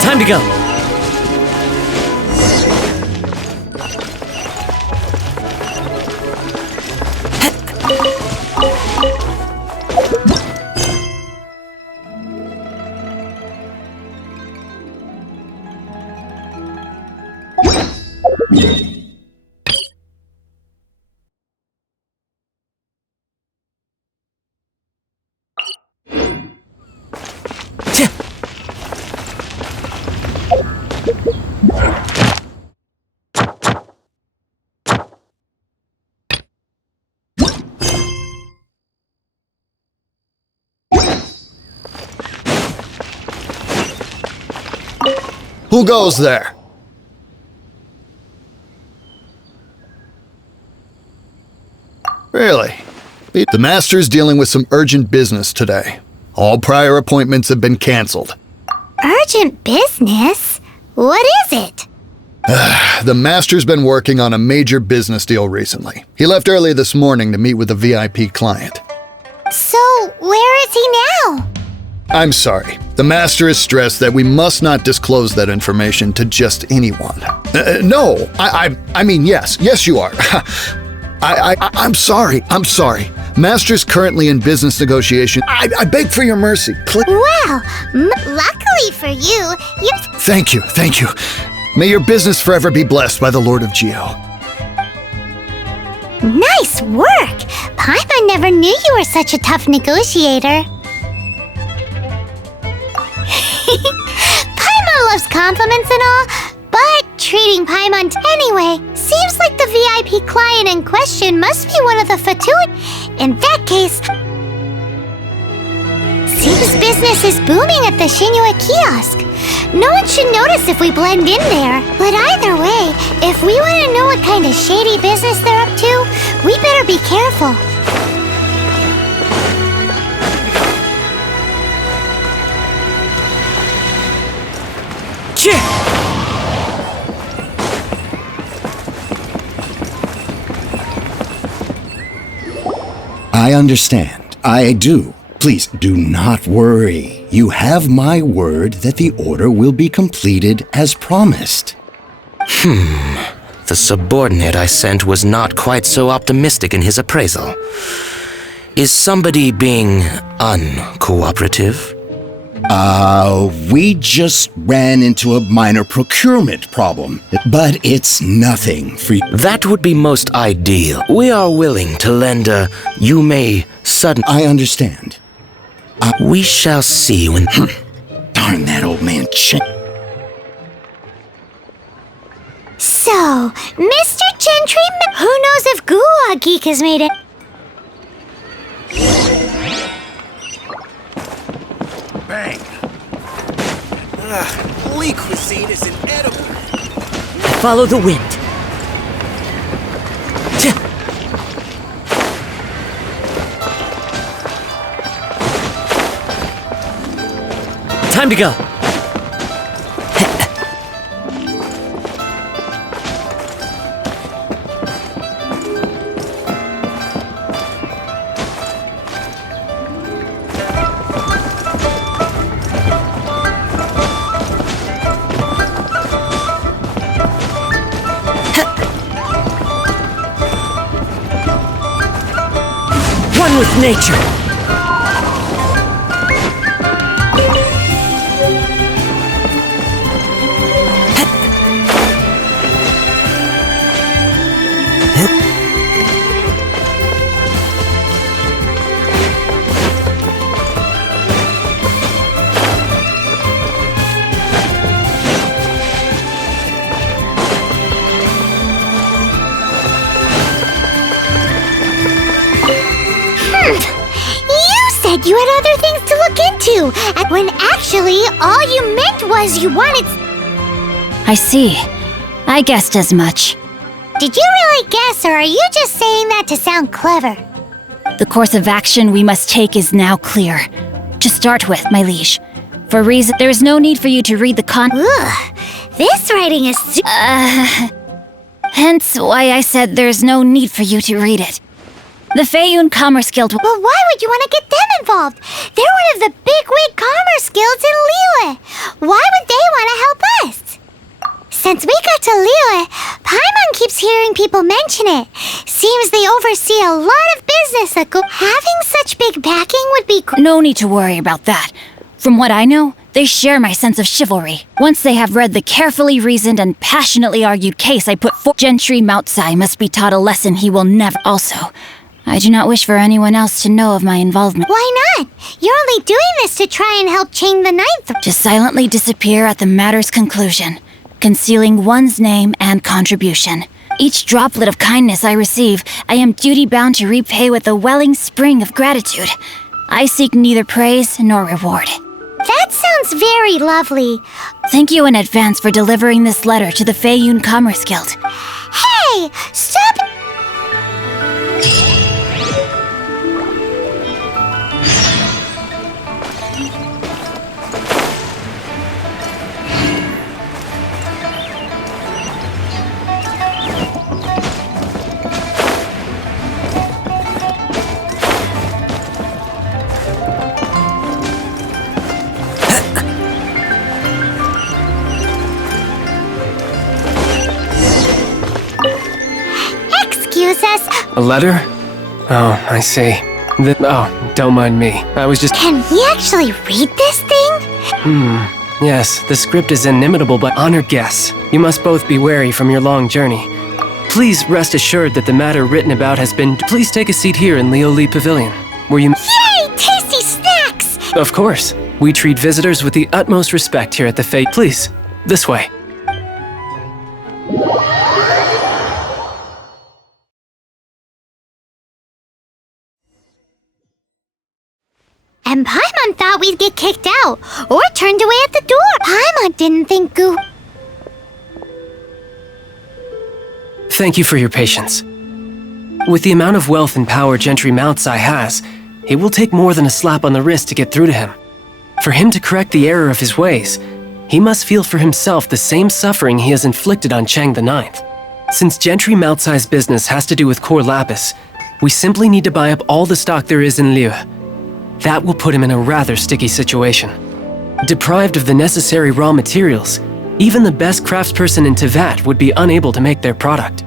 Time to go! Who goes there? Really? The Master's dealing with some urgent business today. All prior appointments have been canceled. Urgent business? What is it? The Master's been working on a major business deal recently. He left early this morning to meet with a VIP client. So, where is he now? I'm sorry. The Master is stressed that we must not disclose that information to just anyone. No, I mean, yes you are. I'm sorry. Master's currently in business negotiation. I beg for your mercy. Wow, luckily for you, Thank you. May your business forever be blessed by the Lord of Geo. Nice work! Paimon never knew you were such a tough negotiator. Paimon loves compliments and all, but treating Paimon anyway seems like the VIP client in question must be one of the Fatui. In that case, seems business is booming at the Shinua kiosk. No one should notice if we blend in there. But either way, if we want to know what kind of shady business they're up to, we better be careful. I understand. I do. Please do not worry. You have my word that the order will be completed as promised. The subordinate I sent was not quite so optimistic in his appraisal. Is somebody being uncooperative? We just ran into a minor procurement problem, but it's nothing for you. That would be most ideal. We are willing to lend a sudden... I understand. We shall see when... Darn that old man. So, Mr. Gentry, who knows if Gulag Geek has made it? Bang! Lee cuisine is inedible. Follow the wind. Time to go. with nature. You had other things to look into, when actually all you meant was you wanted... I see. I guessed as much. Did you really guess, or are you just saying that to sound clever? The course of action we must take is now clear. To start with, my liege, for reason there is no need for you to read the Ugh, this writing is hence why I said there's no need for you to read it. The Feiyun Commerce Guild But why would you want to get them involved? They're one of the bigwig commerce guilds in Liyue. Why would they want to help us? Since we got to Liyue, Paimon keeps hearing people mention it. Seems they oversee a lot of business that having such big backing would be No need to worry about that. From what I know, they share my sense of chivalry. Once they have read the carefully reasoned and passionately argued case I put forth, Gentry Moutsai must be taught a lesson he will never. Also, I do not wish for anyone else to know of my involvement. Why not? You're only doing this to try and help Chang the Ninth. To silently disappear at the matter's conclusion, concealing one's name and contribution. Each droplet of kindness I receive, I am duty-bound to repay with a welling spring of gratitude. I seek neither praise nor reward. That sounds very lovely. Thank you in advance for delivering this letter to the Feiyun Commerce Guild. Hey! Stop! Excuse us. A letter? Oh, I see. Don't mind me. I was just... Can we actually read this thing? Yes, the script is inimitable, but honored guests. You must both be wary from your long journey. Please rest assured that the matter written about has been... Please take a seat here in Lioli Pavilion, where you... Yay! Tasty snacks! Of course. We treat visitors with the utmost respect here at the Fate. Please, this way. And Paimon thought we'd get kicked out, or turned away at the door. Paimon didn't think Thank you for your patience. With the amount of wealth and power Gentry Moutsai has, it will take more than a slap on the wrist to get through to him. For him to correct the error of his ways, he must feel for himself the same suffering he has inflicted on Chang the Ninth. Since Gentry Moutsai's business has to do with core lapis, we simply need to buy up all the stock there is in Liyue. That will put him in a rather sticky situation. Deprived of the necessary raw materials, even the best craftsperson in Tevat would be unable to make their product.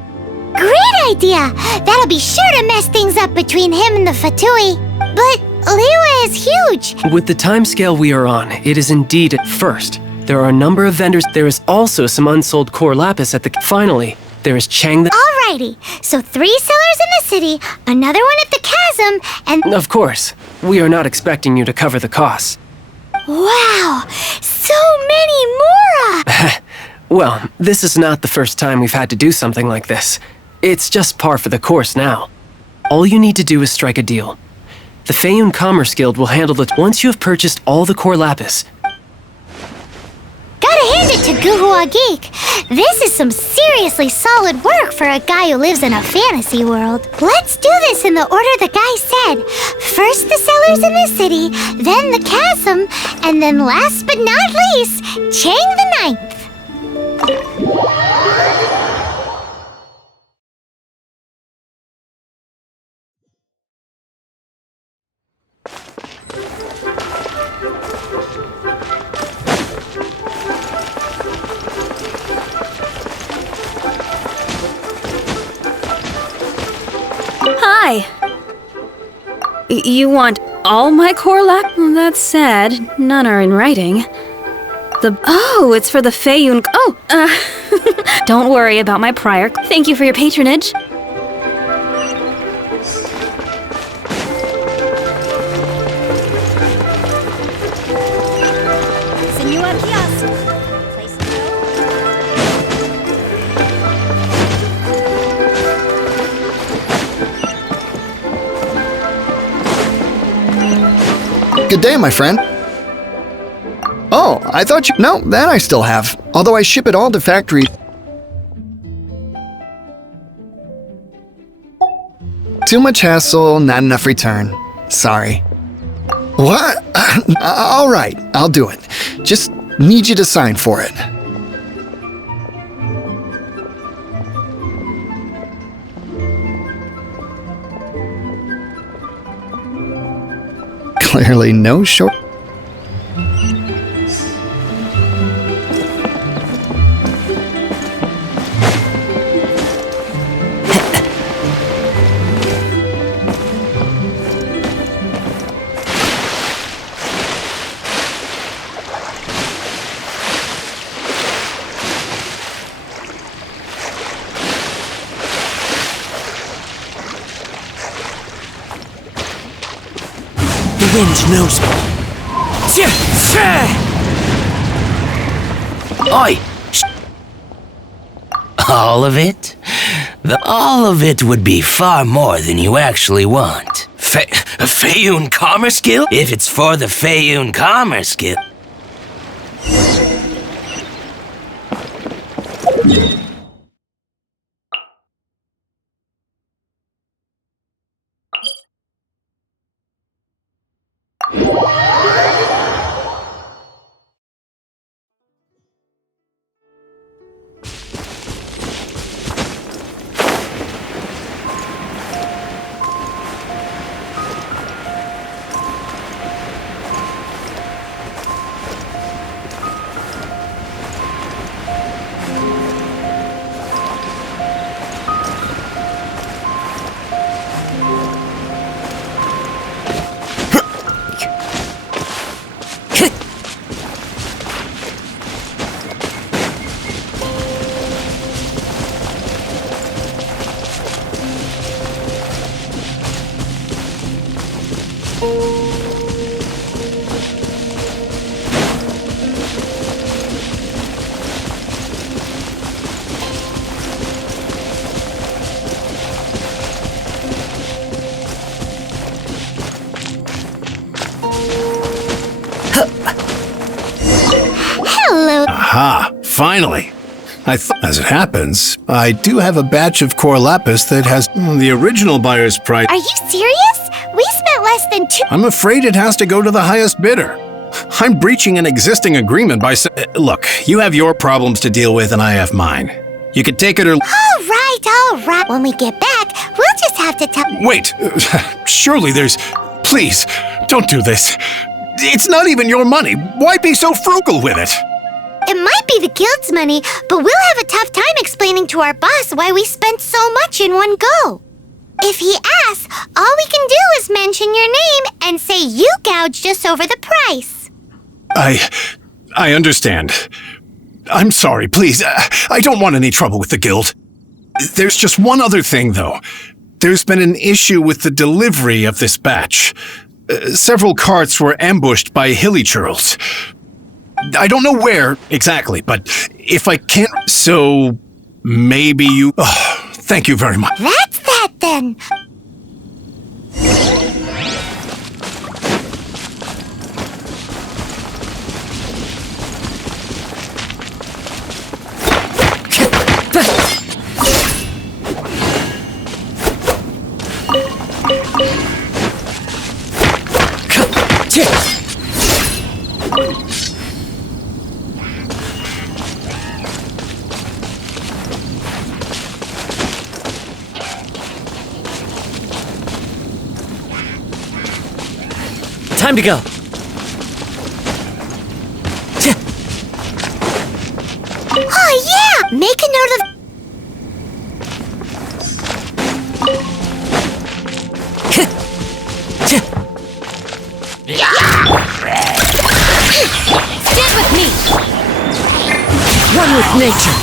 Great idea! That'll be sure to mess things up between him and the Fatui. But Liyue is huge. With the timescale we are on, it is indeed at first. There are a number of vendors. There is also some unsold core lapis at the... Finally, there is Chang the... Alrighty, so 3 sellers in the city, another one at the chasm, and... Of course, we are not expecting you to cover the costs. Wow! So many more! Well, this is not the first time we've had to do something like this. It's just par for the course now. All you need to do is strike a deal. The Feiyun Commerce Guild will handle it once you have purchased all the core lapis. Gotta hand it to Guhua Geek. This is some seriously solid work for a guy who lives in a fantasy world. Let's do this in the order the guy said. First the sellers in the city, then the chasm, and then last but not least, Chang the Ninth. Hi! You want all my core lap? That's sad. None are in writing. Oh, it's for the Feiyun. Don't worry about my prior. Thank you for your patronage. Senor Kiosk. Place to Good day, my friend. Oh, I thought you... No, that I still have. Although I ship it all to factory. Too much hassle, not enough return. Sorry. What? All right, I'll do it. Just need you to sign for it. Clearly no short... The wind knows me. Oi! All of it? All of it would be far more than you actually want. Feiyun Commerce Guild? If it's for the Feiyun Commerce Guild... Aha! Finally! As it happens, I do have a batch of core lapis that has the original buyer's price. Are you serious? We spent less than 2... I'm afraid it has to go to the highest bidder. I'm breaching an existing agreement by look, you have your problems to deal with and I have mine. You can take it or... All right. When we get back, we'll just have to tell... Wait! Surely there's... Please, don't do this. It's not even your money. Why be so frugal with it? It might be the guild's money, but we'll have a tough time explaining to our boss why we spent so much in one go. If he asks, all we can do is mention your name and say you gouged us over the price. I understand. I'm sorry, please. I don't want any trouble with the guild. There's just one other thing, though. There's been an issue with the delivery of this batch. Several carts were ambushed by hilly churls. I don't know where exactly, but if I can't... So, maybe you... Oh, thank you very much. That's that, then. Time to go. Oh, yeah! Make a note of... One with nature.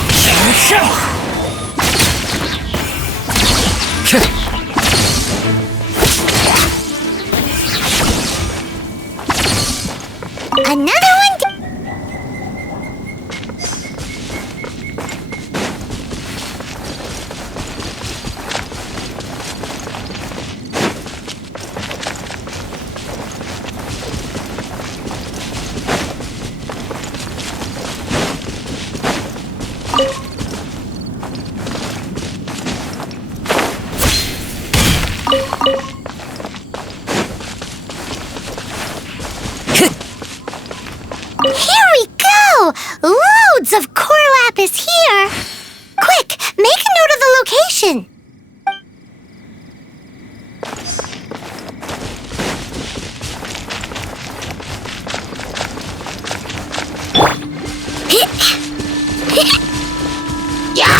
Another one. Here we go! Loads of core lapis here! Quick, make a note of the location! Yeah!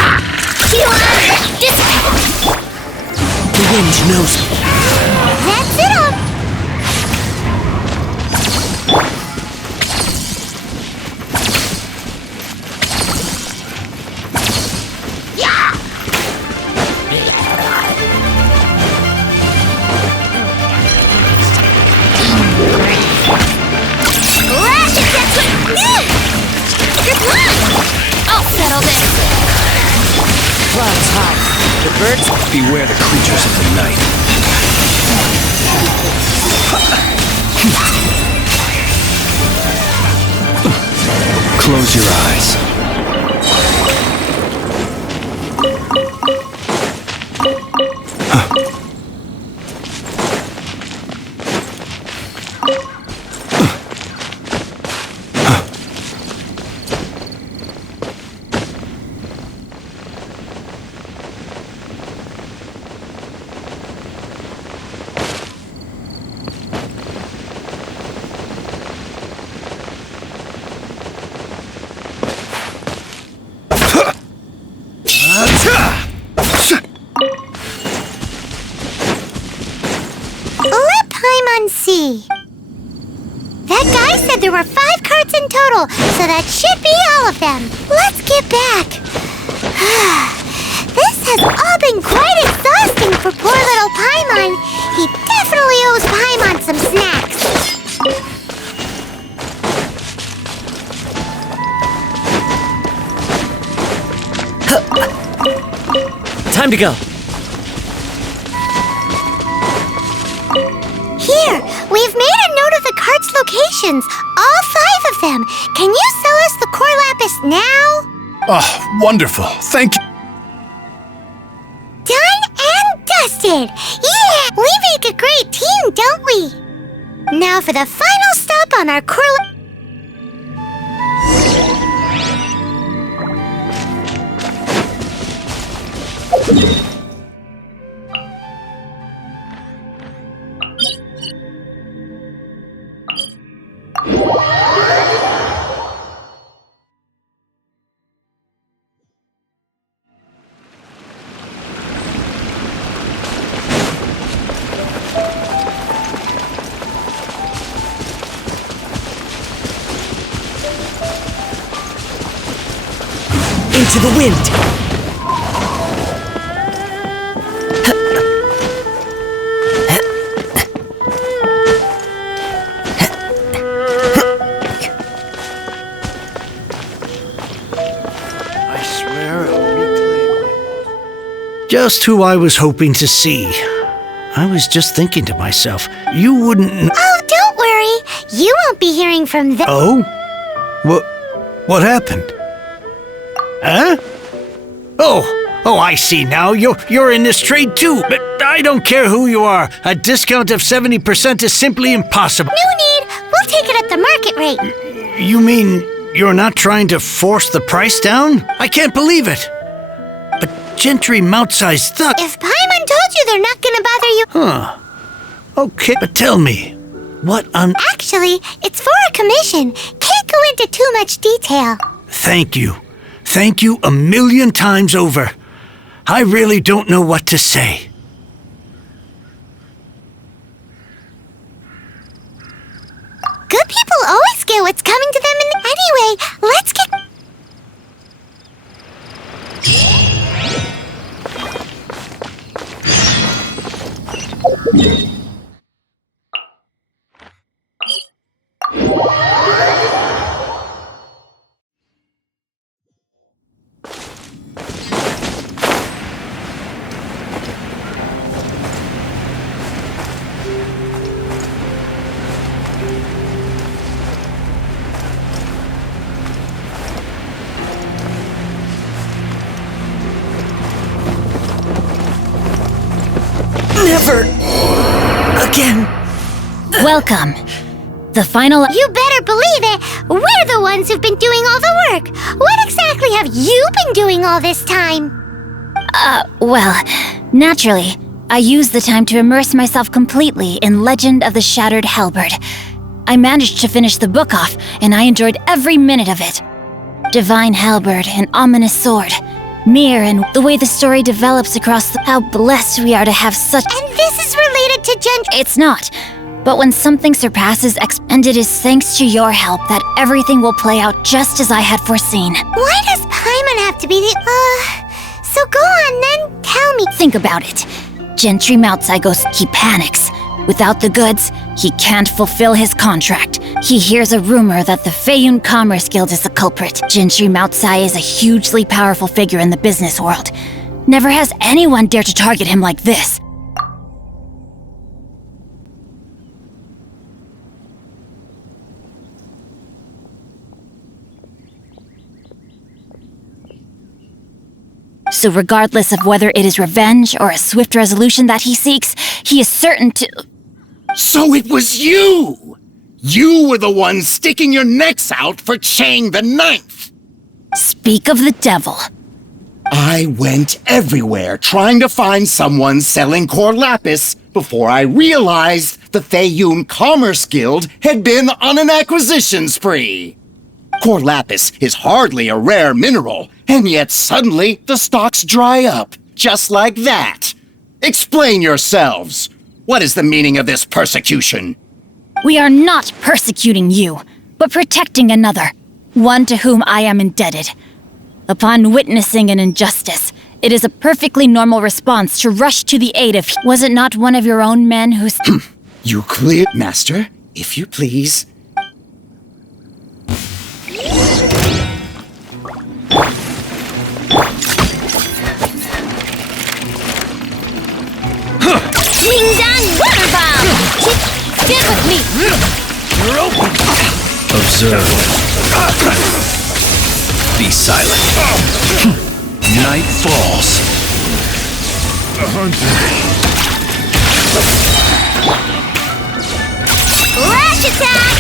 The wind knows me. That's it all! I'll settle this. Clouds high. The birds. Beware the creatures of the night. Close your eyes. See. That guy said there were 5 carts in total, so that should be all of them. Let's get back. This has all been quite exhausting for poor little Paimon. He definitely owes Paimon some snacks. Time to go. Here, we've made a note of the cart's locations. All 5 of them. Can you sell us the core lapis now? Oh, wonderful. Thank you. Done and dusted. Yeah, we make a great team, don't we? Now for the final stop on our core Into the wind. I swear I'll reclaim. Just who I was hoping to see. I was just thinking to myself, you wouldn't. Oh, don't worry. You won't be hearing from them. Oh? What happened? Huh? Oh, I see now. You're in this trade too, but I don't care who you are. A discount of 70% is simply impossible. No need. We'll take it at the market rate. You mean you're not trying to force the price down? I can't believe it. But Gentry Moutsai's stuck. If Paimon told you they're not gonna bother you... Huh. Okay, but tell me, what on... Actually, it's for a commission. Can't go into too much detail. Thank you. Thank you a million times over. I really don't know what to say. Good people always get what's coming to them in... Anyway, let's get... Never again. Welcome. The final. You better believe it. We're the ones who've been doing all the work. What exactly have you been doing all this time? Well, naturally, I used the time to immerse myself completely in Legend of the Shattered Halberd. I managed to finish the book off, and I enjoyed every minute of it. Divine Halberd, an ominous sword. Mir, and the way the story develops across how blessed we are to have such. And this is related to Gentry. It's not. But when something surpasses and it is thanks to your help that everything will play out just as I had foreseen. Why does Paimon have to be the. So go on then, tell me. Think about it. Gentry Moutsai goes, he panics. Without the goods, he can't fulfill his contract. He hears a rumor that the Feiyun Commerce Guild is the culprit. Gentry Moutsai is a hugely powerful figure in the business world. Never has anyone dared to target him like this. So regardless of whether it is revenge or a swift resolution that he seeks, he is certain to... So it was you! You were the one sticking your necks out for Chang the Ninth! Speak of the devil. I went everywhere trying to find someone selling core lapis before I realized the Feiyun Commerce Guild had been on an acquisition spree. Core lapis is hardly a rare mineral, and yet suddenly the stocks dry up, just like that. Explain yourselves. What is the meaning of this persecution? We are not persecuting you, but protecting another, one to whom I am indebted. Upon witnessing an injustice, it is a perfectly normal response to rush to the aid of... Was it not one of your own men who... You clear, Master, if you please. Ding-dong water bomb! Get with me! Observe. Be silent. Night falls. Lash attack!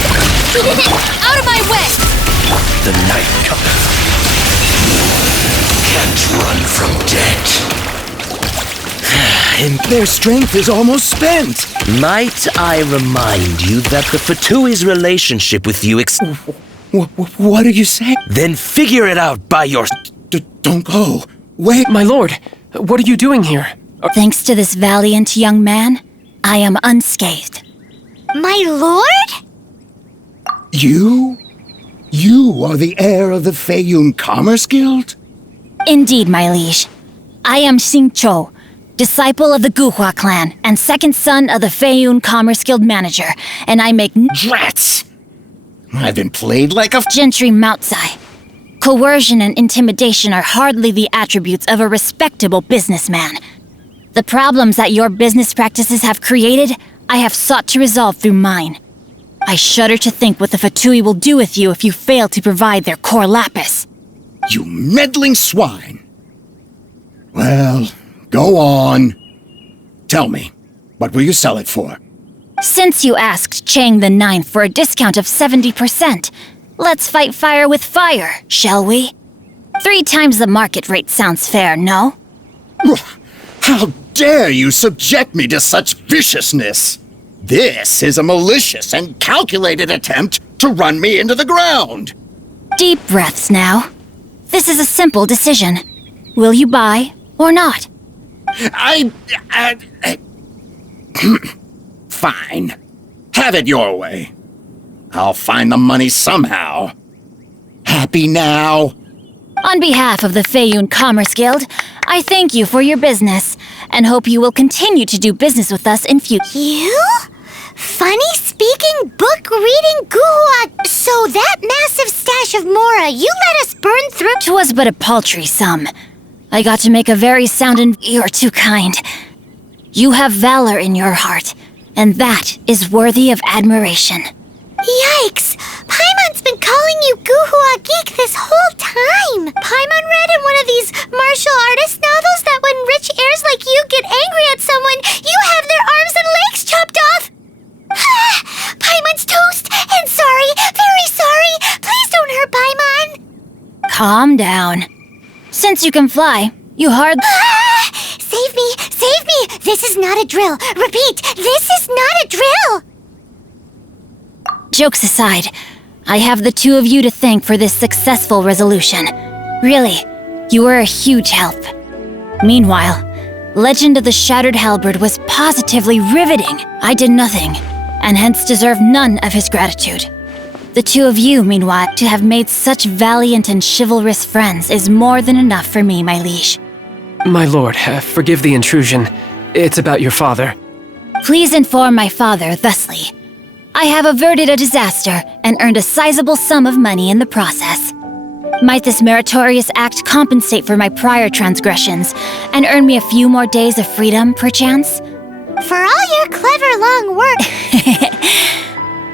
Out of my way! The night cometh. Can't run from death. And their strength is almost spent. Might I remind you that the Fatui's relationship with you What are you saying? Then figure it out by your... Don't go. Wait. My lord, what are you doing here? Thanks to this valiant young man, I am unscathed. My lord? You? You are the heir of the Feiyun Commerce Guild? Indeed, my liege. I am Xing Cho, disciple of the Guhua clan and second son of the Feiyun Commerce Guild manager, and I make... Drats! I've been played like a... Gentry Moutsai. Coercion and intimidation are hardly the attributes of a respectable businessman. The problems that your business practices have created, I have sought to resolve through mine. I shudder to think what the Fatui will do with you if you fail to provide their core lapis. You meddling swine! Well, go on. Tell me, what will you sell it for? Since you asked Chang the Ninth for a discount of 70%, let's fight fire with fire, shall we? 3 times the market rate sounds fair, no? How dare you subject me to such viciousness? This is a malicious and calculated attempt to run me into the ground. Deep breaths now. This is a simple decision. Will you buy or not? Fine. Have it your way. I'll find the money somehow. Happy now? On behalf of the Feiyun Commerce Guild, I thank you for your business and hope you will continue to do business with us in future. You? Funny speaking, book reading Guhua. So that massive stash of Mora you let us burn through? 'Twas but a paltry sum. I got to make a very sound and you're too kind. You have valor in your heart, and that is worthy of admiration. Yikes! Paimon's been calling you Guhua Geek this whole time! Paimon read in one of these martial artist novels that when rich heirs like you get angry at someone, you have Calm down. Since you can fly, you hardly... Save me! Save me! This is not a drill! Repeat, this is not a drill! Jokes aside, I have the two of you to thank for this successful resolution. Really, you were a huge help. Meanwhile, Legend of the Shattered Halberd was positively riveting. I did nothing, and hence deserve none of his gratitude. The two of you, meanwhile, to have made such valiant and chivalrous friends is more than enough for me, my liege. My lord, forgive the intrusion. It's about your father. Please inform my father thusly. I have averted a disaster and earned a sizable sum of money in the process. Might this meritorious act compensate for my prior transgressions and earn me a few more days of freedom, perchance? For all your clever long work...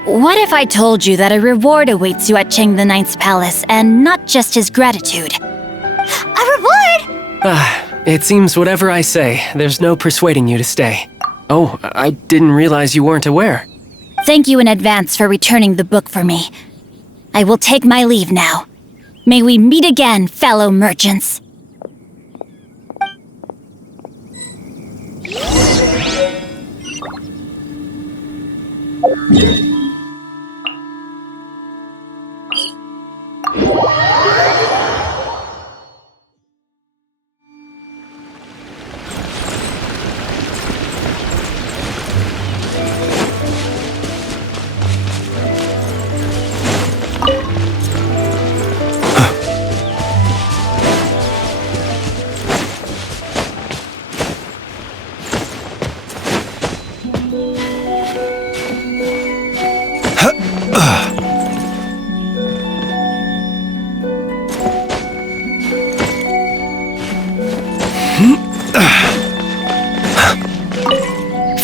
What if I told you that a reward awaits you at Cheng the Ninth's palace, and not just his gratitude? A reward? It seems whatever I say, there's no persuading you to stay. Oh, I didn't realize you weren't aware. Thank you in advance for returning the book for me. I will take my leave now. May we meet again, fellow merchants.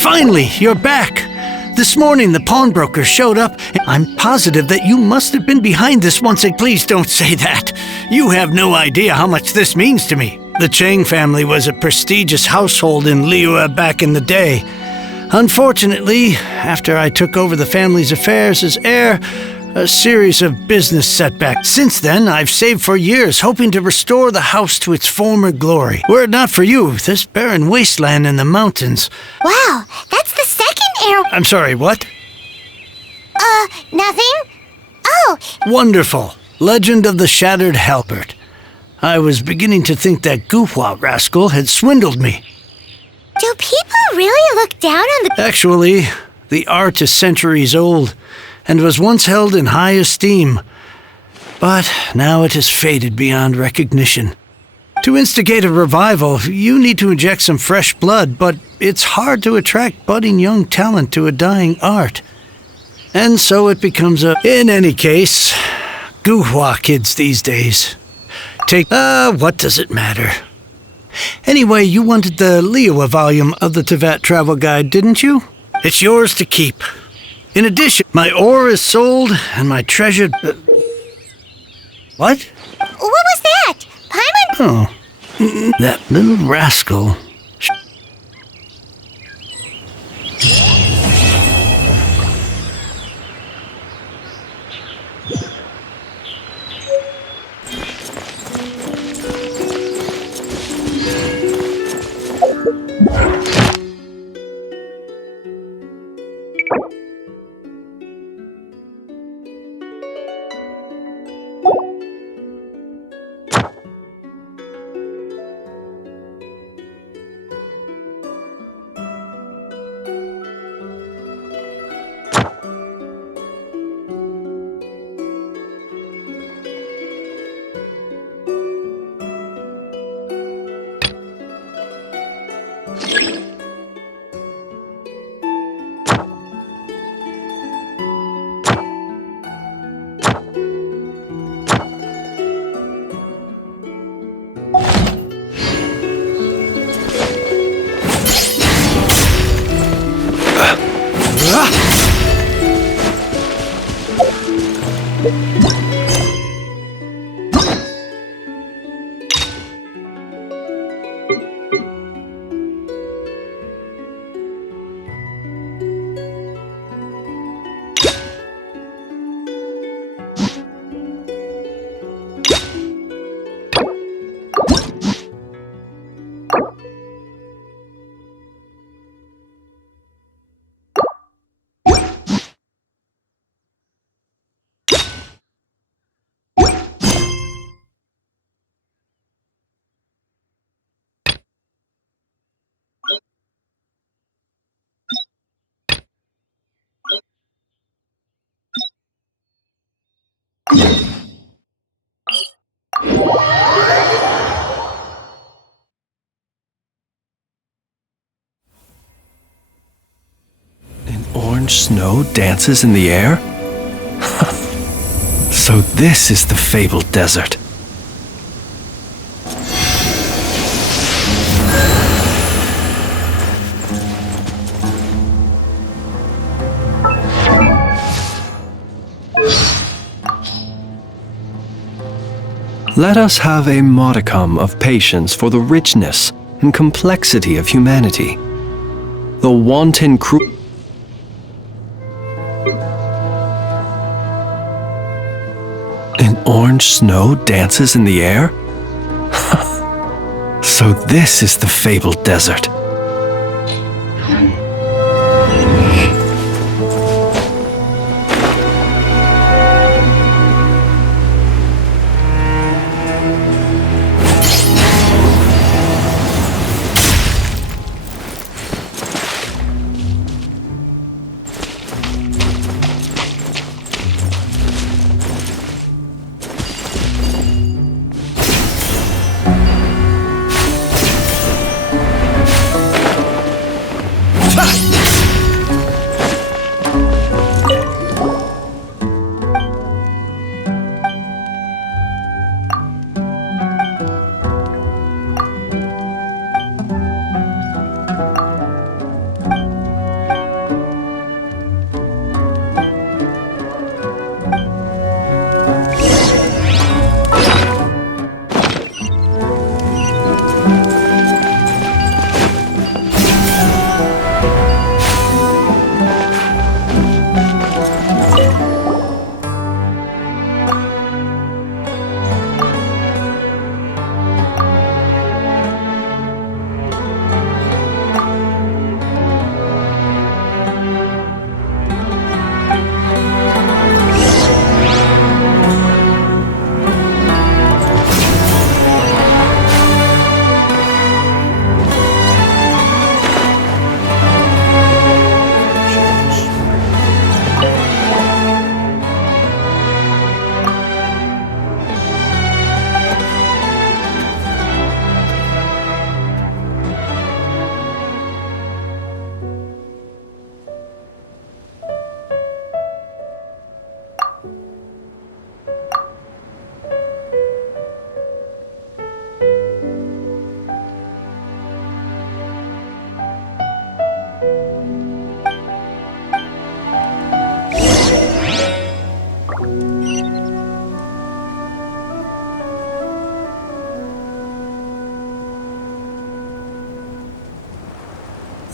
Finally, you're back. This morning, the pawnbroker showed up. I'm positive that you must have been behind this once. Please don't say that. You have no idea how much this means to me. The Chang family was a prestigious household in Liyue back in the day. Unfortunately, after I took over the family's affairs as heir, a series of business setbacks. Since then, I've saved for years, hoping to restore the house to its former glory. Were it not for you, this barren wasteland in the mountains... Wow, that's the second heir... I'm sorry, what? Nothing? Oh! Wonderful. Legend of the Shattered Halberd. I was beginning to think that Guhua rascal had swindled me. Do people really look down on the... Actually, the art is centuries old, and was once held in high esteem. But now it has faded beyond recognition. To instigate a revival, you need to inject some fresh blood, but it's hard to attract budding young talent to a dying art. And so it becomes a... In any case, Guhua kids these days. What does it matter? Anyway, you wanted the Liyue volume of the Teyvat Travel Guide, didn't you? It's yours to keep. In addition, my ore is sold, and my treasured... What? What was that? Paimon? Oh, that little rascal. Orange snow dances in the air? So this is the fabled desert. Let us have a modicum of patience for the richness and complexity of humanity. The wanton cruelty. Orange snow dances in the air? So this is the fabled desert.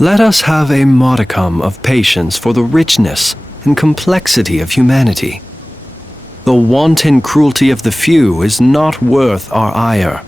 Let us have a modicum of patience for the richness and complexity of humanity. The wanton cruelty of the few is not worth our ire.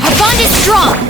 Our bond is strong!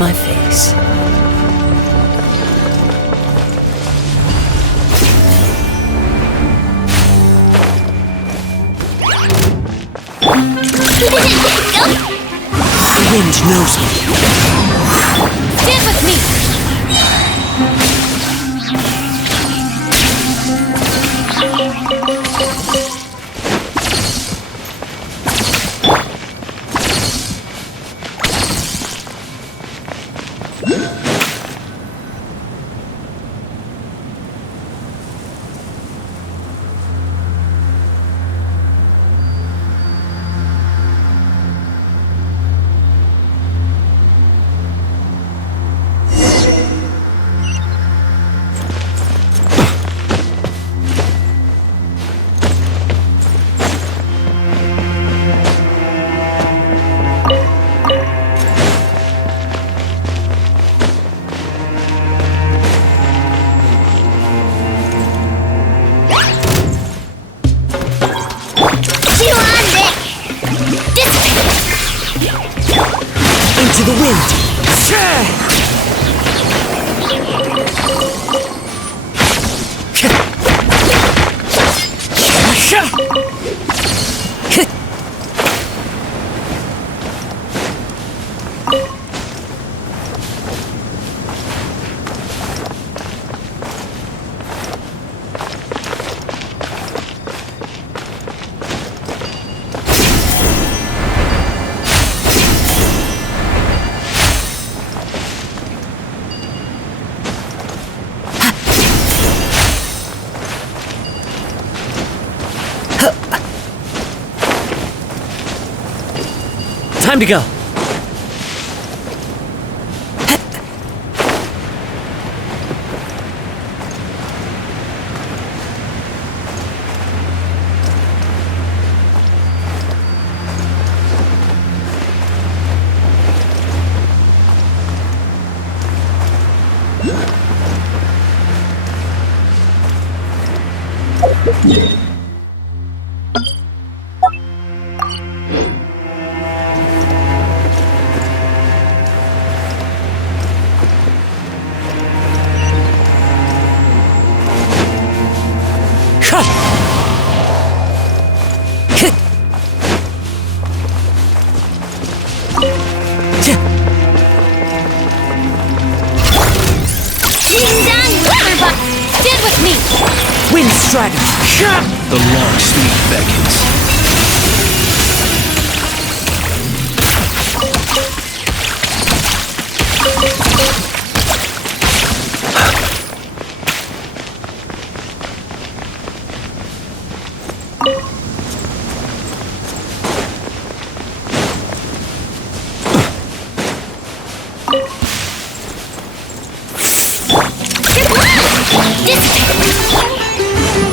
my face. The wind knows me. Stand with me! Into the wind. Time to go. Stand with me! Wind Strider. The long sleep beckons.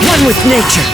One with nature.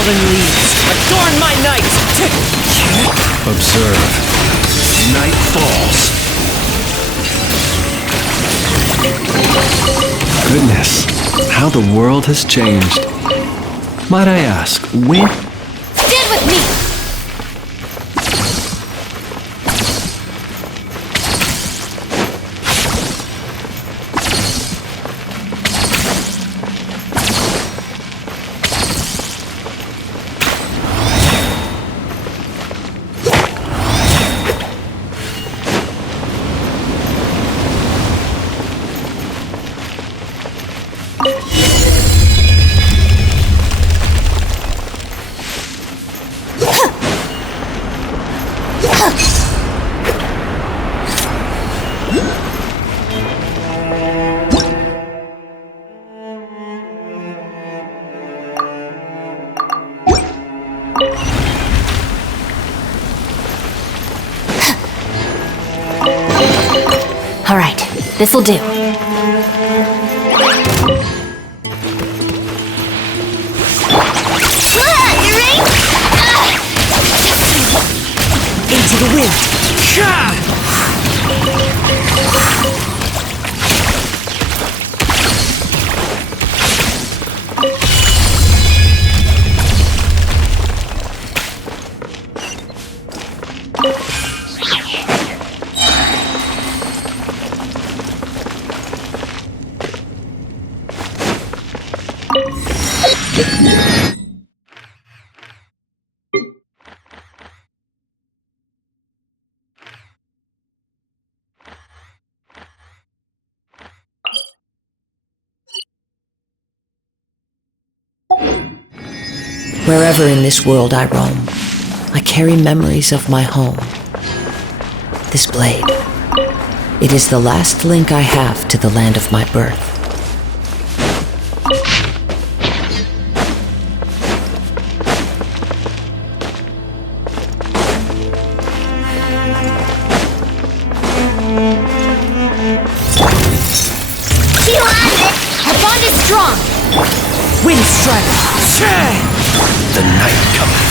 fallen leaves adorn my night! Observe. Night falls. Goodness, how the world has changed. Might I ask, when? Stand with me! All right, this'll do. Into the wind! Wherever in this world I roam, I carry memories of my home. This blade, it is the last link I have to the land of my birth. Our bond is strong! Wind Strider! The night cometh.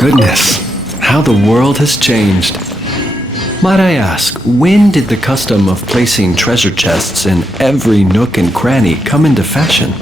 Goodness, how the world has changed. Might I ask, when did the custom of placing treasure chests in every nook and cranny come into fashion?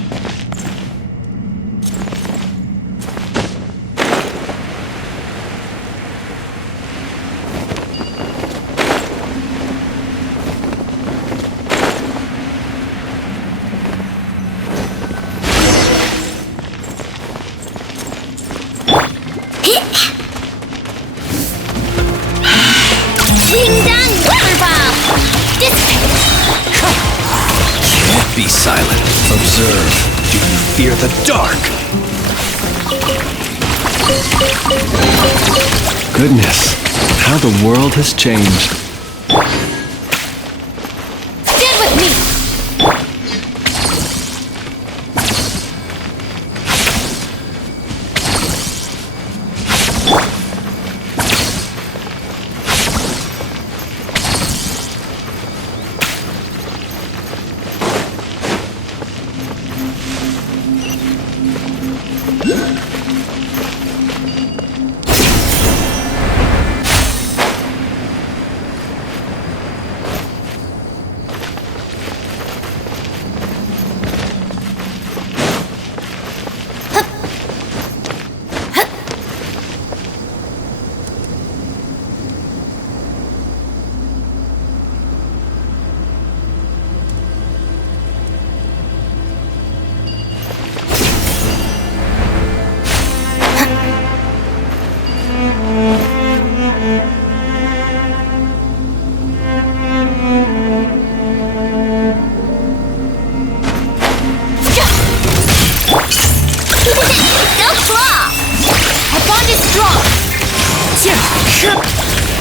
Be silent. Observe. Do you fear the dark? Goodness, how the world has changed. Stand with me!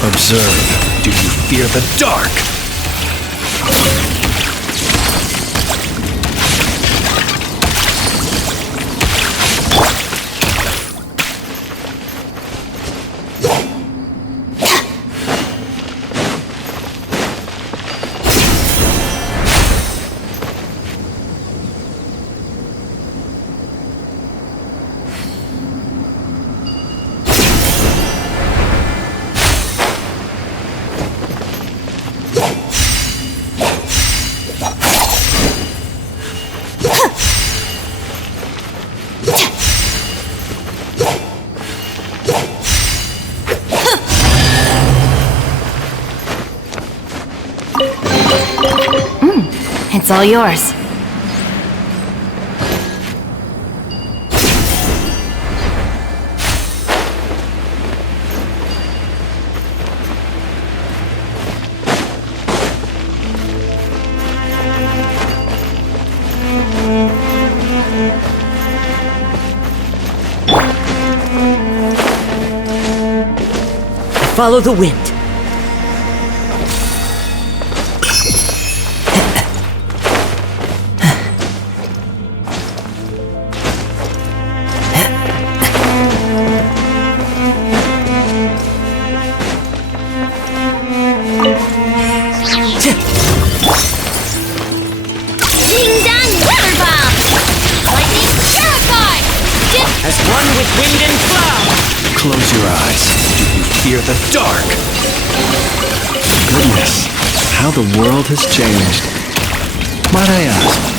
Observe. Do you fear the dark? It's all yours. Follow the wind. As one with wind and cloud! Close your eyes. Do you fear the dark? Goodness, how the world has changed. Might I ask?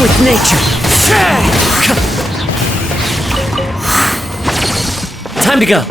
With nature. Time to go.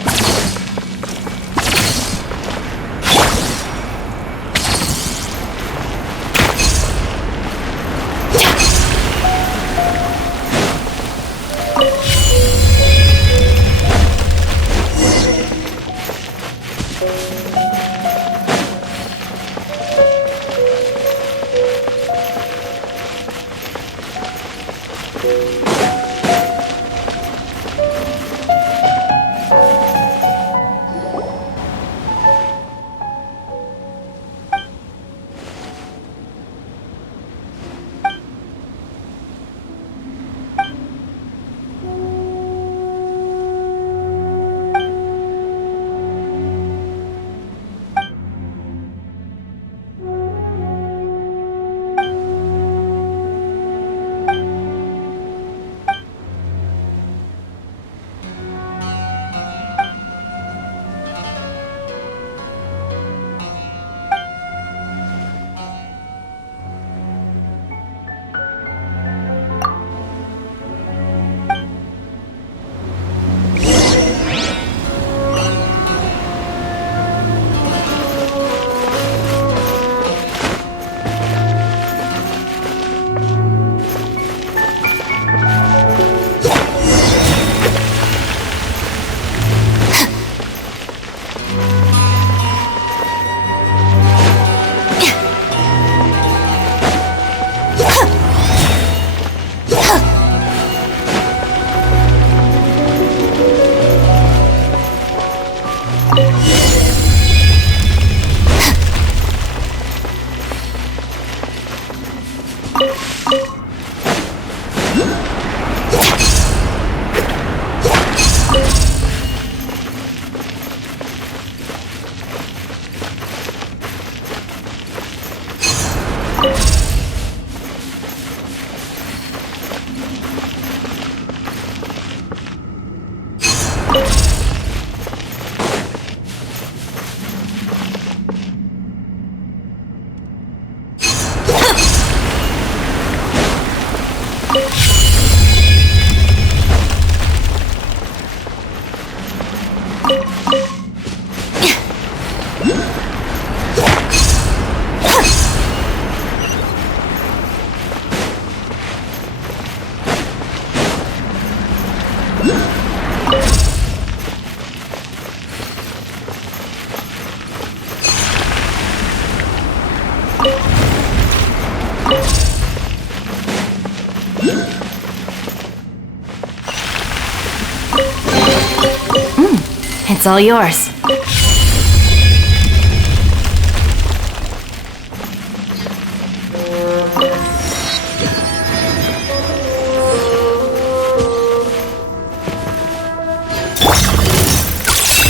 It's all yours.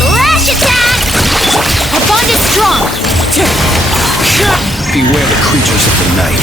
Lash attack! Our bond is strong! Beware the creatures of the night.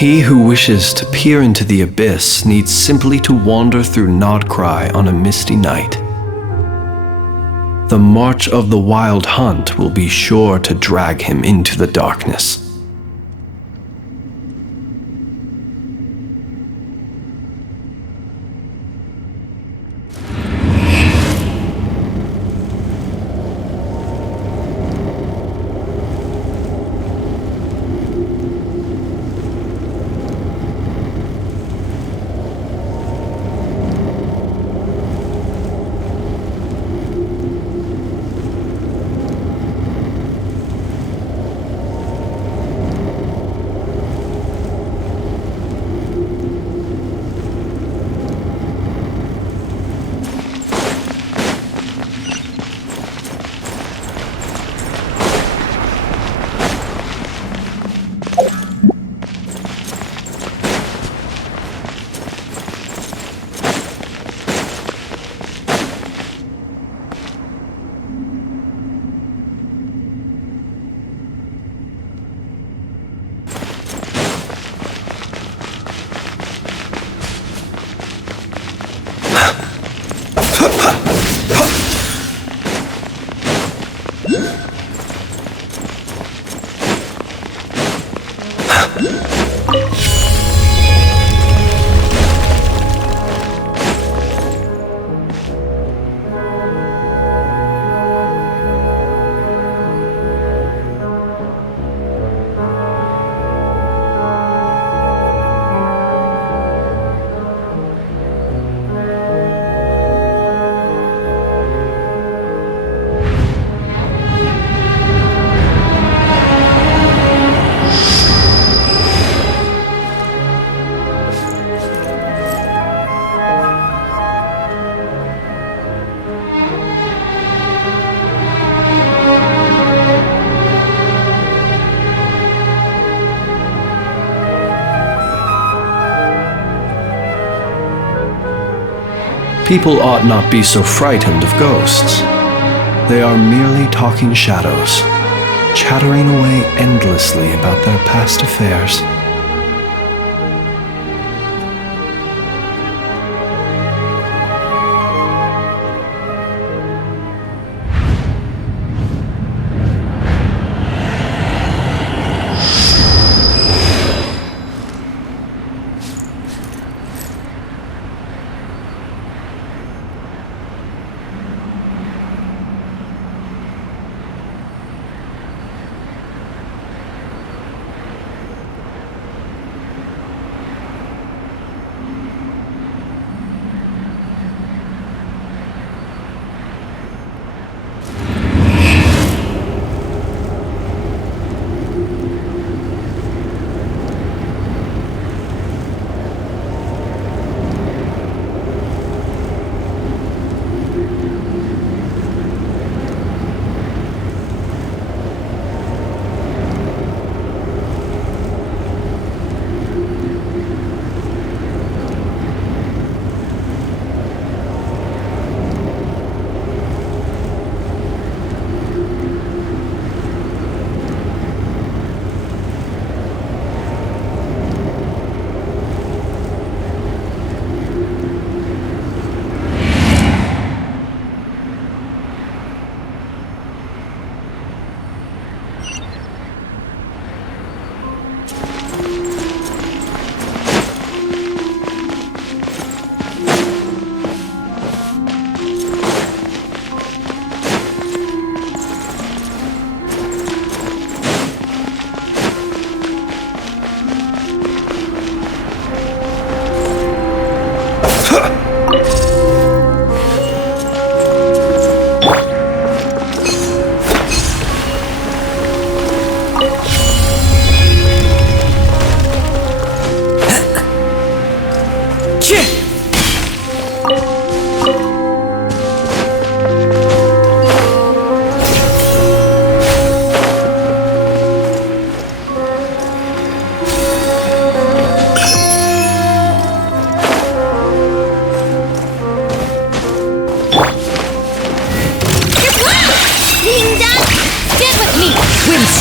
He who wishes to peer into the abyss needs simply to wander through Nodcry on a misty night. The march of the wild hunt will be sure to drag him into the darkness. People ought not be so frightened of ghosts. They are merely talking shadows, chattering away endlessly about their past affairs.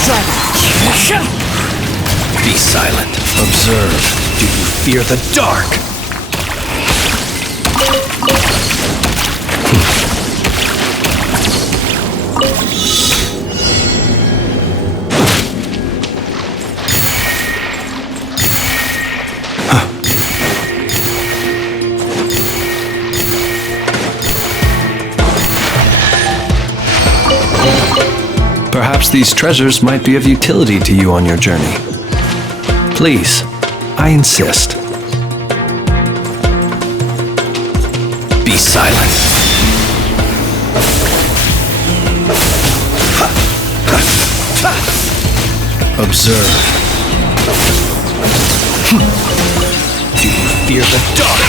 Strider! Be silent. Observe. Do you fear the dark? Perhaps these treasures might be of utility to you on your journey. Please, I insist. Be silent. Observe. Do you fear the dark?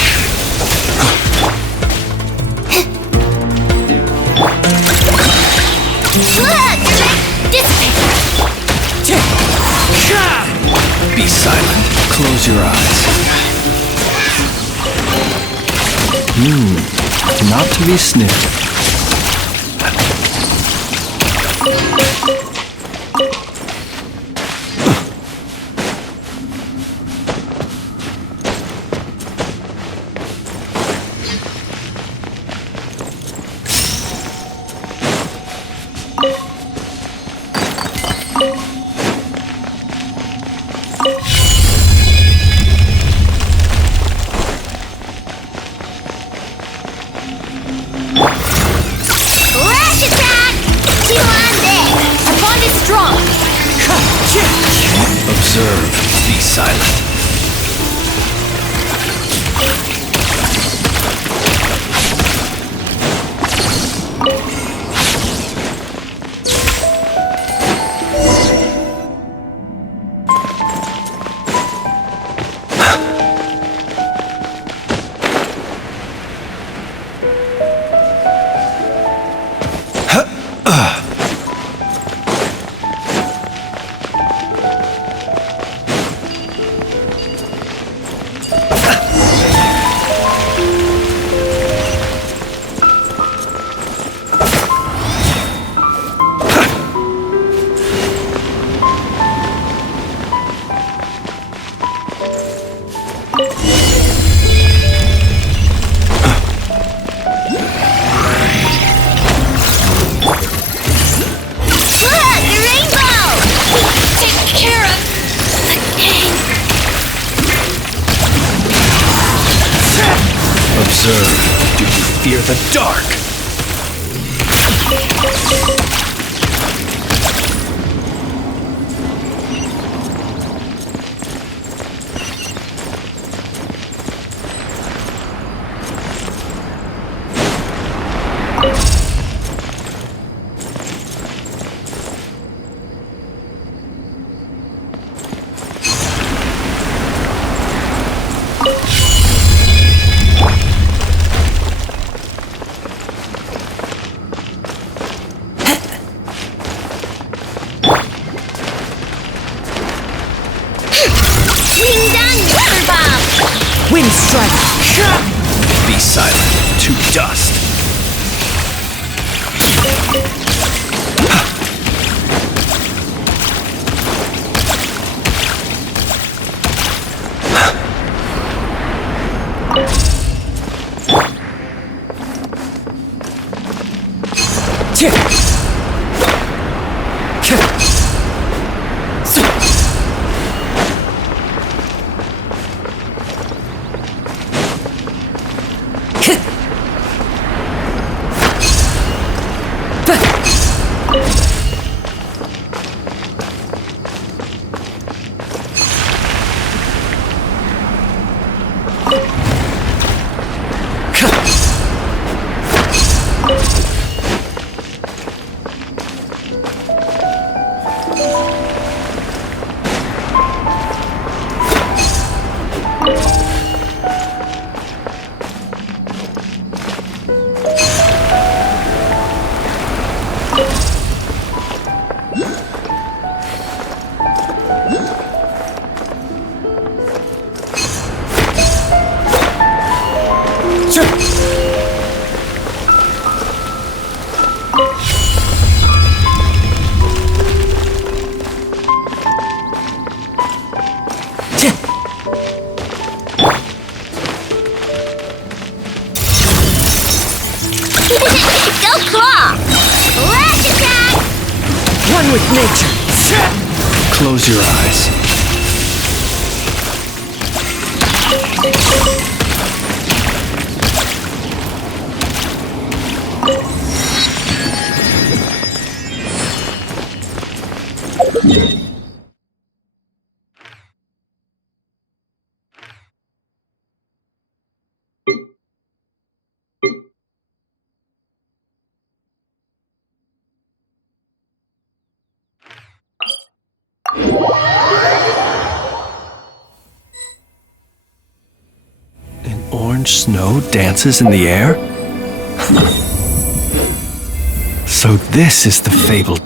Be silent. Close your eyes. Not to be sniffed. Lash attack! Two on deck! Our bond is strong! Observe. Be silent. Observe. Do you fear the dark? Wind Strider! Be silent. To dust. Go claw! Flash attack! One with nature. Close your eyes. Orange snow dances in the air? So this is the fabled...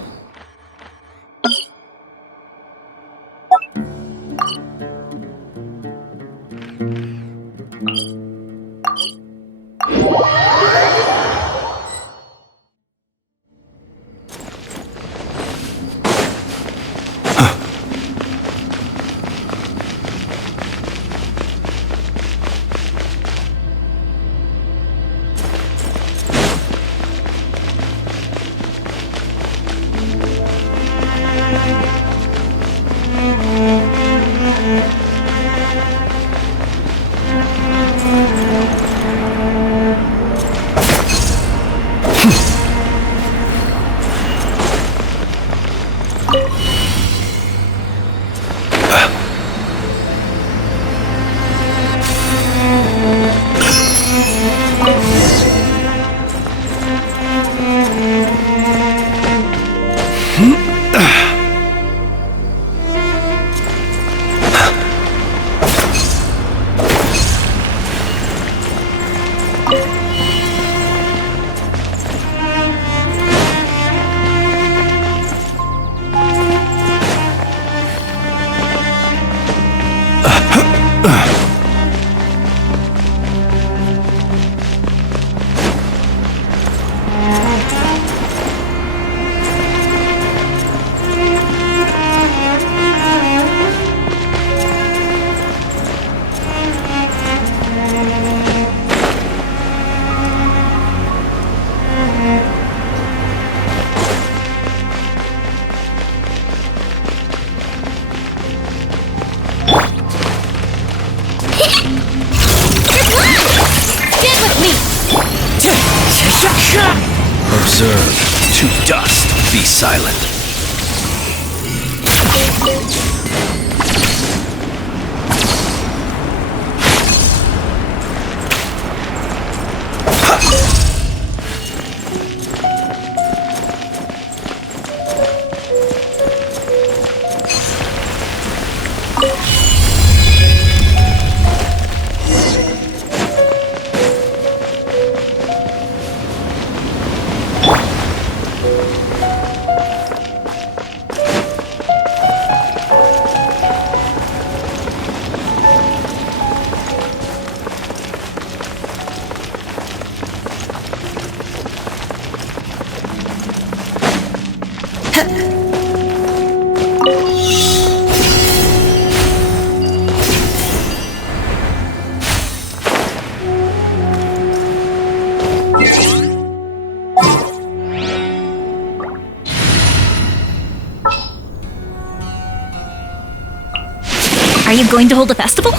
Observe. To dust. Be silent. Are you going to hold a festival?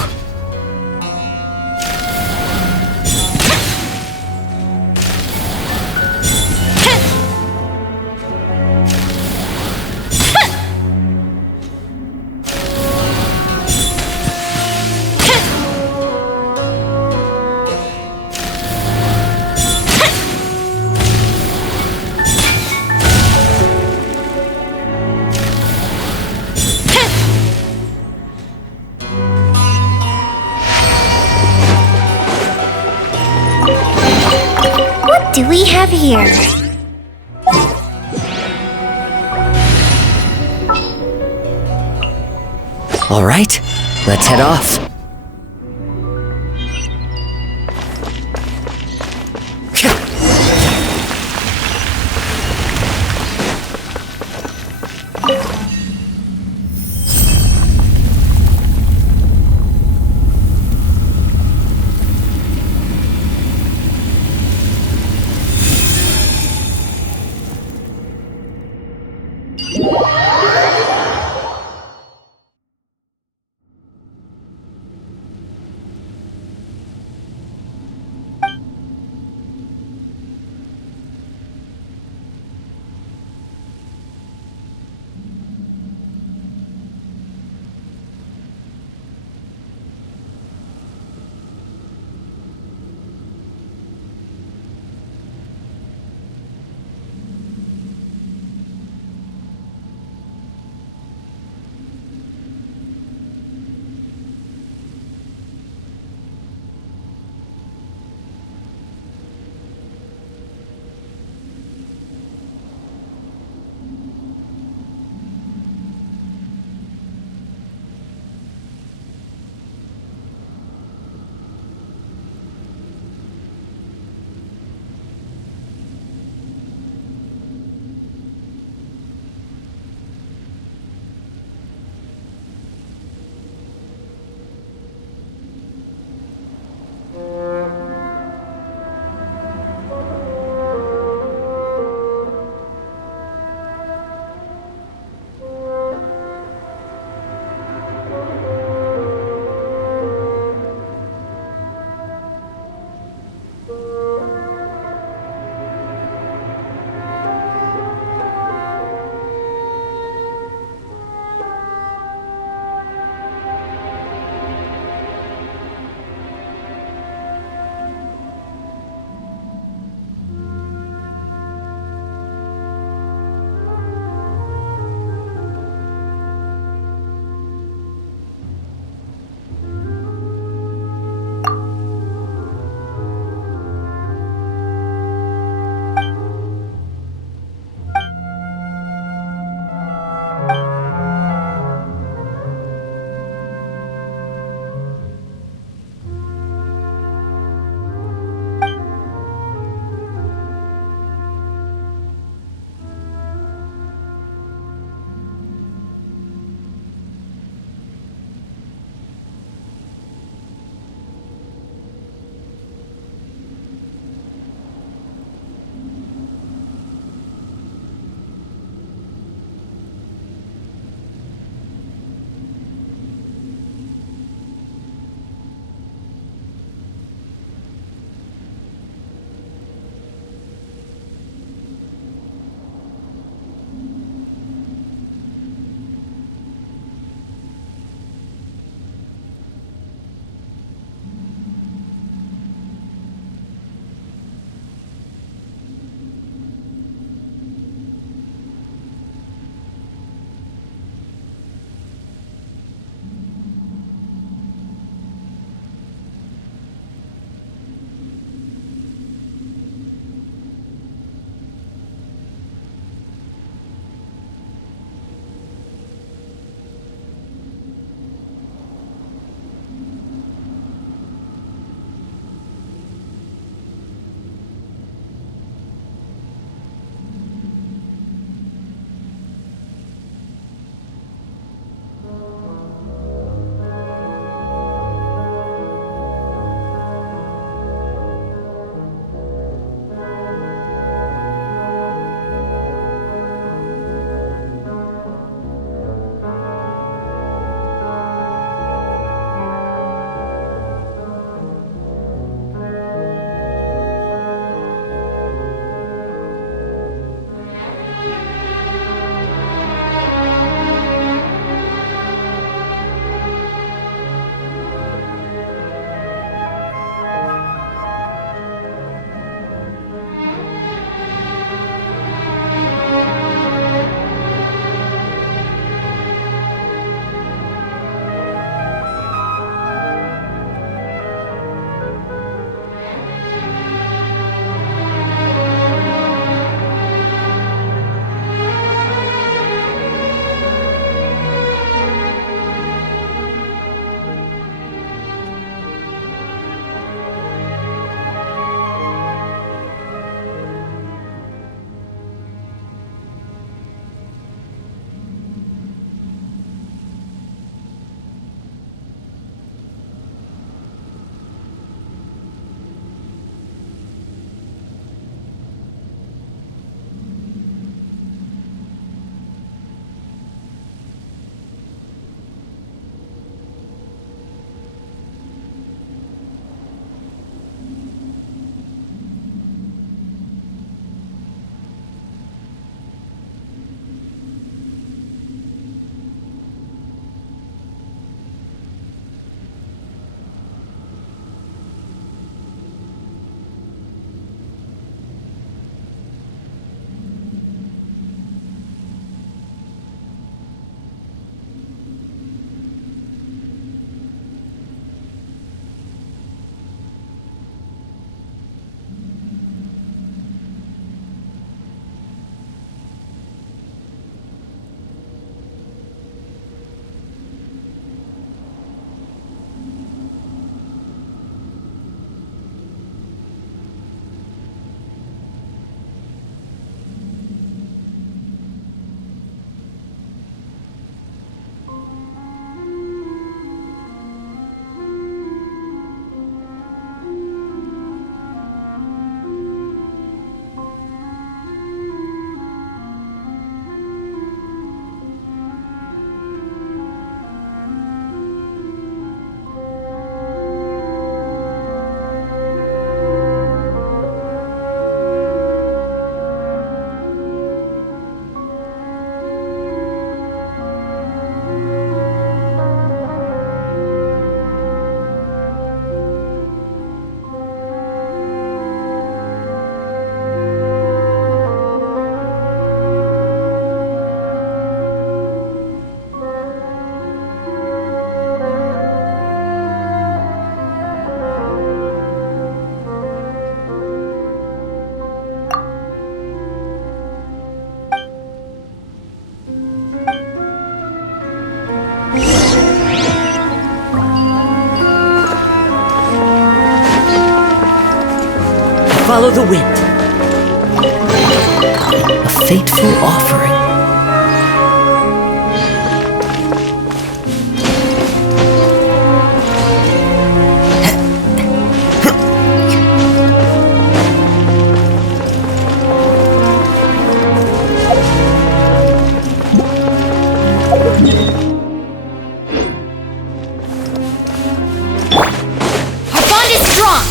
What do we have here? All right, let's head off. the wind. A fateful offering. Our bond is strong!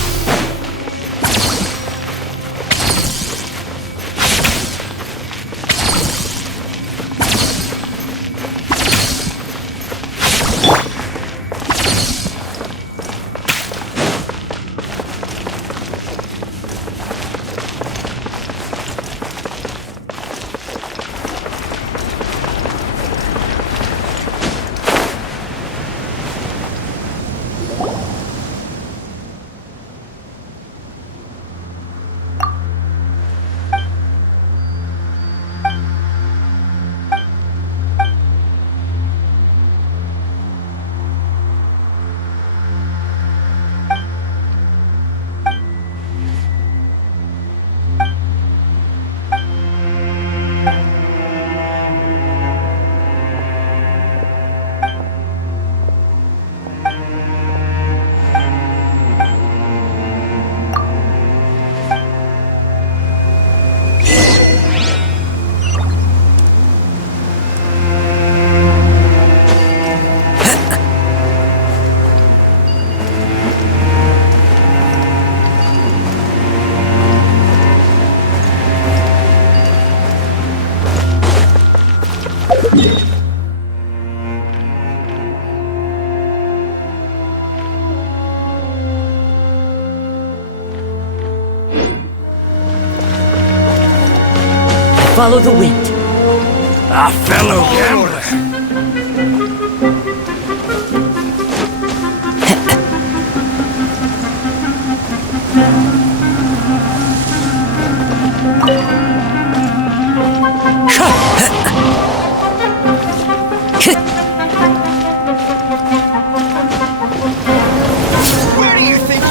Follow the wind. A fellow gambler. Where do you think?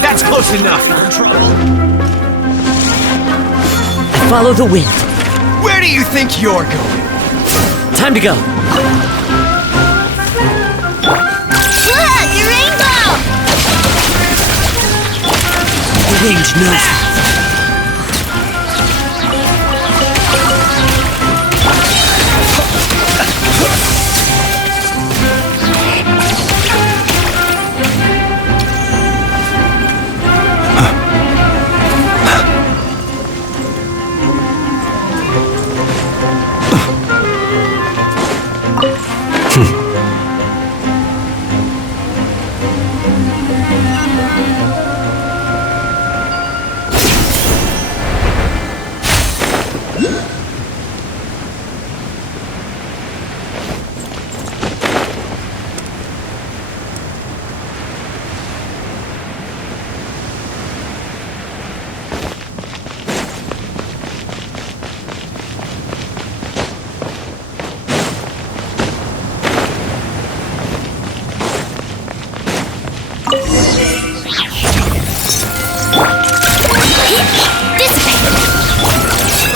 That's close enough. Follow the wind. Where do you think you're going? Time to go. Look, a rainbow! The wind knows me.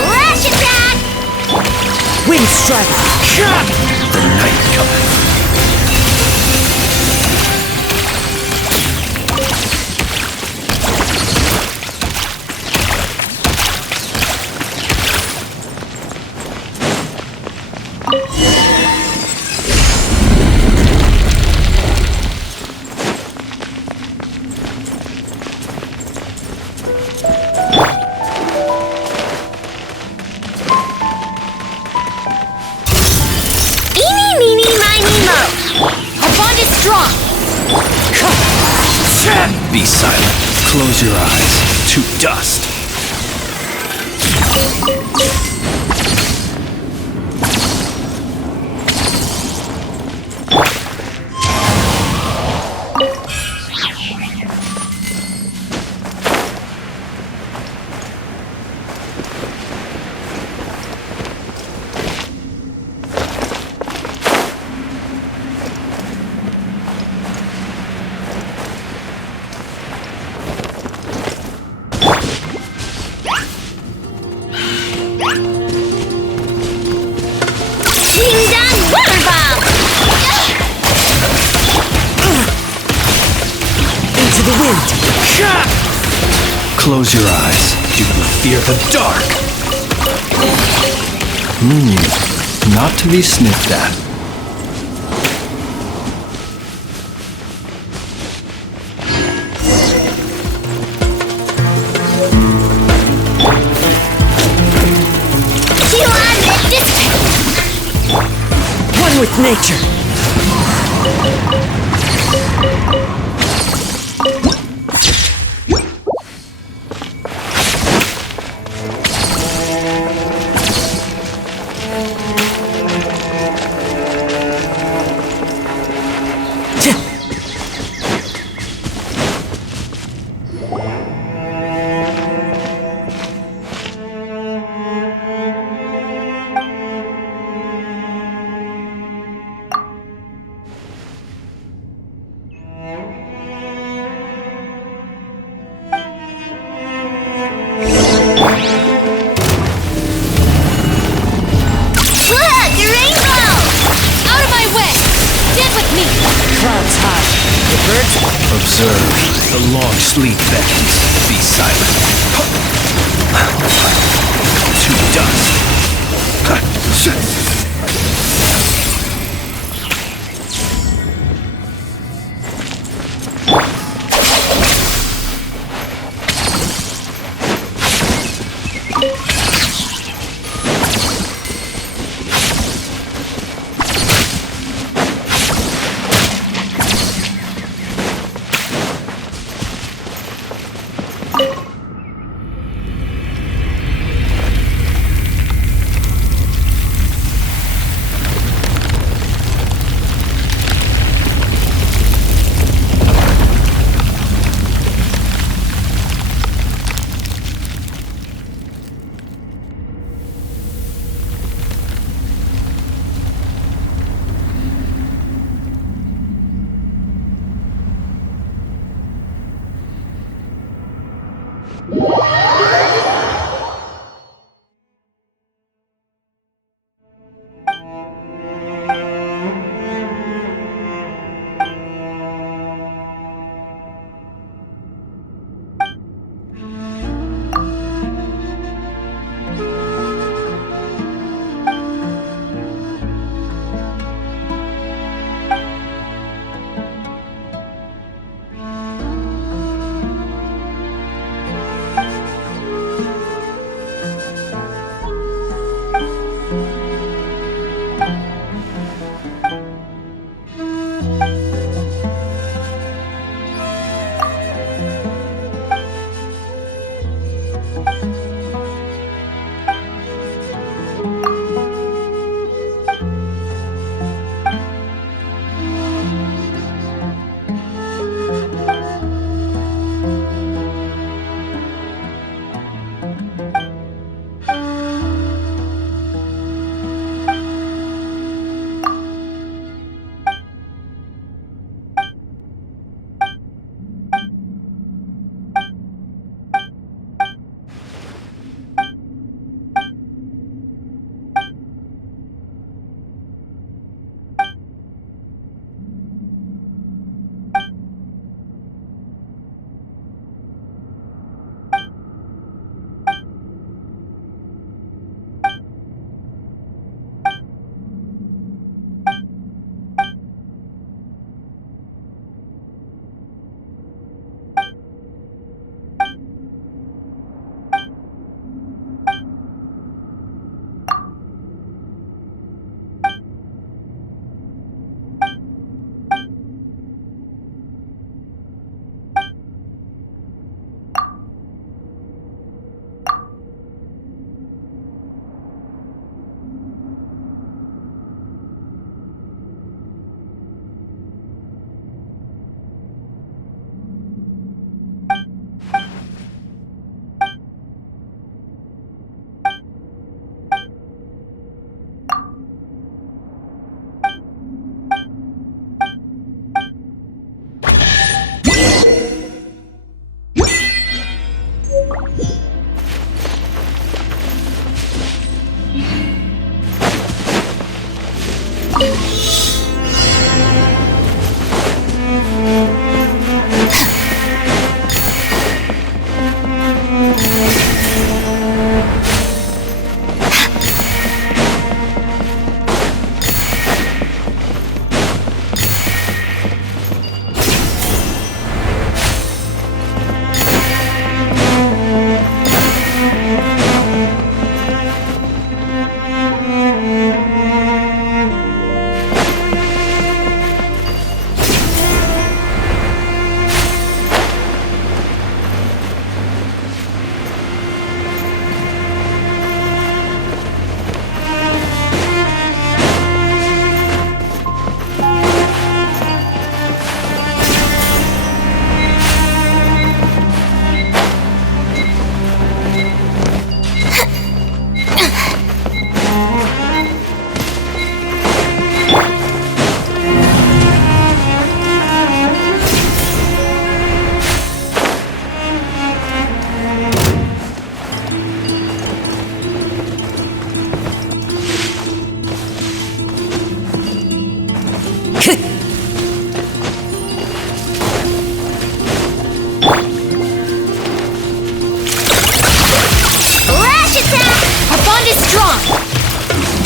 Lash attack! Wind strike. The night cometh. Eeny, meeny, miny, mo. Our bond is strong! Be silent. Close your eyes. To dust. to the wind. Close your eyes. Do you fear the dark? Not to be sniffed at. One with nature. Observe the long sleep beckons. Be silent. To dust.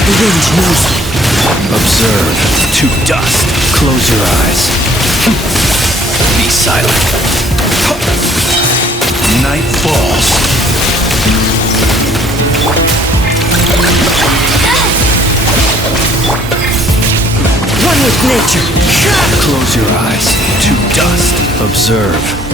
The wind knows me. Observe to dust. Close your eyes. Be silent. Night falls. One with nature. Close your eyes. To dust. Observe.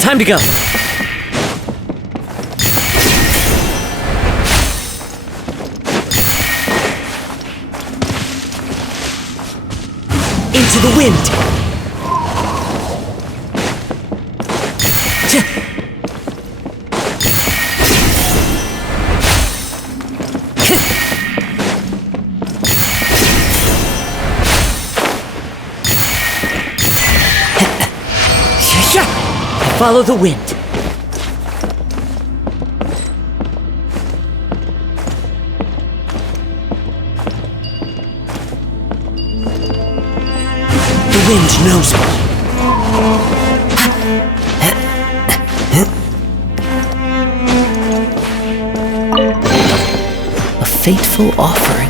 Time to go. Into the wind. Follow the wind. The wind knows me. A fateful offering.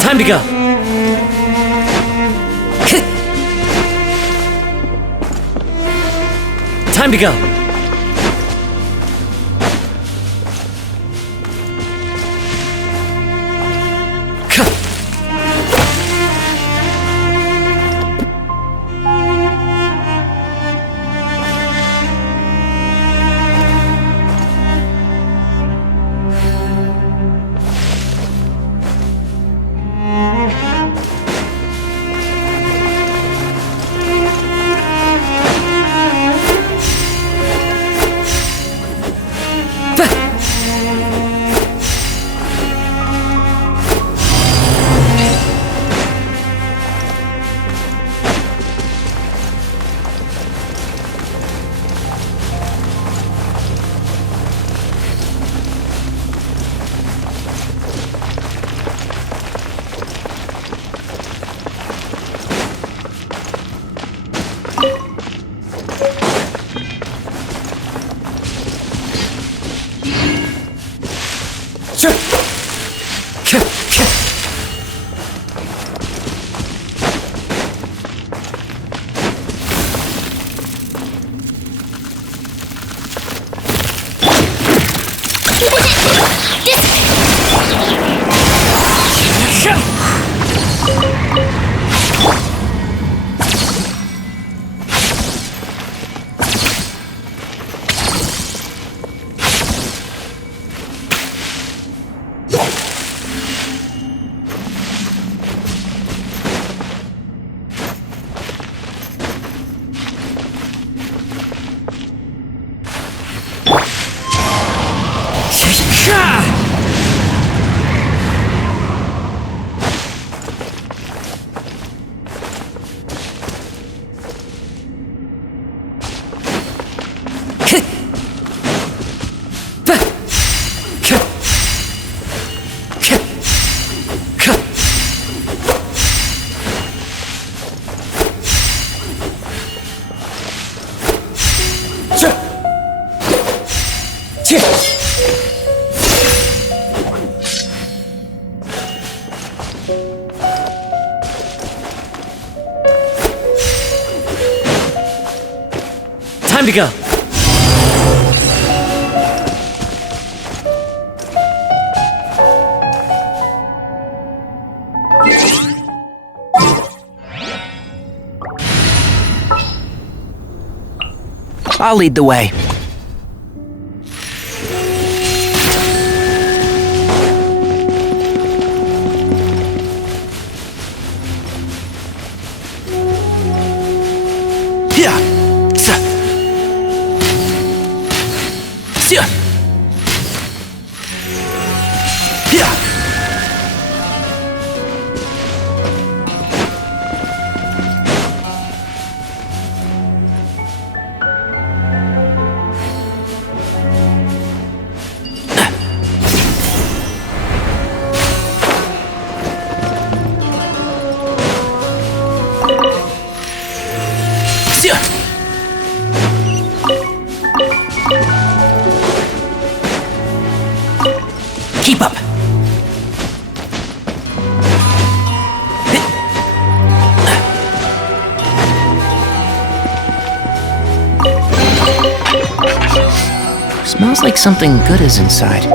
Time to go. Time to go. Time to go. I'll lead the way. Keep up. Smells like something good is inside.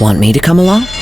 Want me to come along?